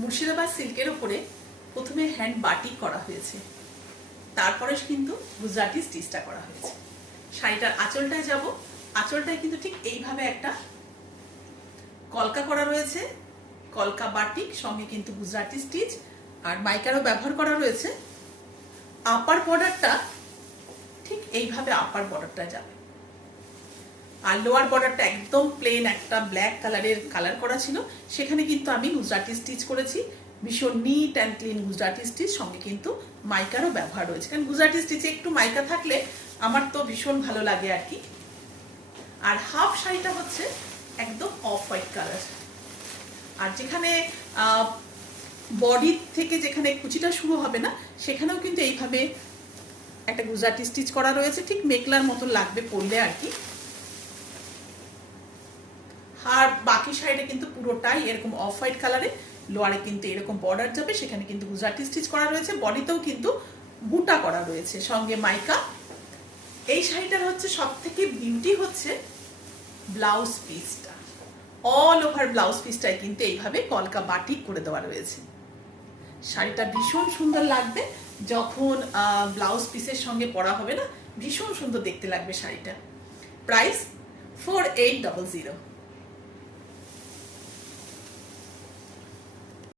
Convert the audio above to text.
মুর্শিদাবাদ সিল্কের উপরে প্রথমে হ্যান্ড বাটিক করা হয়েছে, তারপরে কিন্তু গুজরাটি স্টিচটা করা হয়েছে। শাড়িটার আঁচলটায় যাব, আঁচলটায় কিন্তু ঠিক এইভাবে একটা কলকা করা রয়েছে, কলকা বাটিক, সঙ্গে কিন্তু গুজরাটি স্টিচ আর মাইকারও ব্যবহার করা রয়েছে। আপার বর্ডারটা ঠিক এইভাবে আপার বর্ডারটা যাবে, আর লোয়ার বর্ডারটা একদম প্লেন একটা ব্ল্যাক কালারের কালার করা ছিল, সেখানে কিন্তু আমি গুজরাটি স্টিচ করেছি। ভীষণ neat and clean Gujarati stitch, সঙ্গে কিন্তু মাইকারও ব্যবহার রয়েছে, কারণ গুজরাটি স্টিচে একটু মাইকা থাকলে আমার তো ভীষণ ভালো লাগে আর কি। আর হাফ শাড়িটা হচ্ছে একদম অফ হোয়াইট কালার, আর যেখানে বডি থেকে যেখানে কুচিটা শুরু হবে না সেখানেও কিন্তু এইভাবে একটা গুজরাটি স্টিচ করা রয়েছে, ঠিক মেখলার মতো লাগবে পরলে আর কি। আর বাকি শাড়িটা কিন্তু পুরোটাই এরকম অফ হোয়াইট কালারে, লোয়ারে কিন্তু এরকম বর্ডার যাবে, সেখানে কিন্তু গুজরাটি স্টিচ করা রয়েছে, বডিতেও কিন্তু বুটা করা রয়েছে, সঙ্গে মাইকা। এই শাড়িটার হচ্ছে সব থেকে বিউটি হচ্ছে ব্লাউজ পিসটা, অল ওভার ব্লাউজ পিসটাই কিন্তু এইভাবে কলকা বাটিক করে দেওয়া রয়েছে। শাড়িটা ভীষণ সুন্দর লাগবে যখন ব্লাউজ পিসের সঙ্গে পরা হবে না, ভীষণ সুন্দর দেখতে লাগবে শাড়িটা। প্রাইস 4800।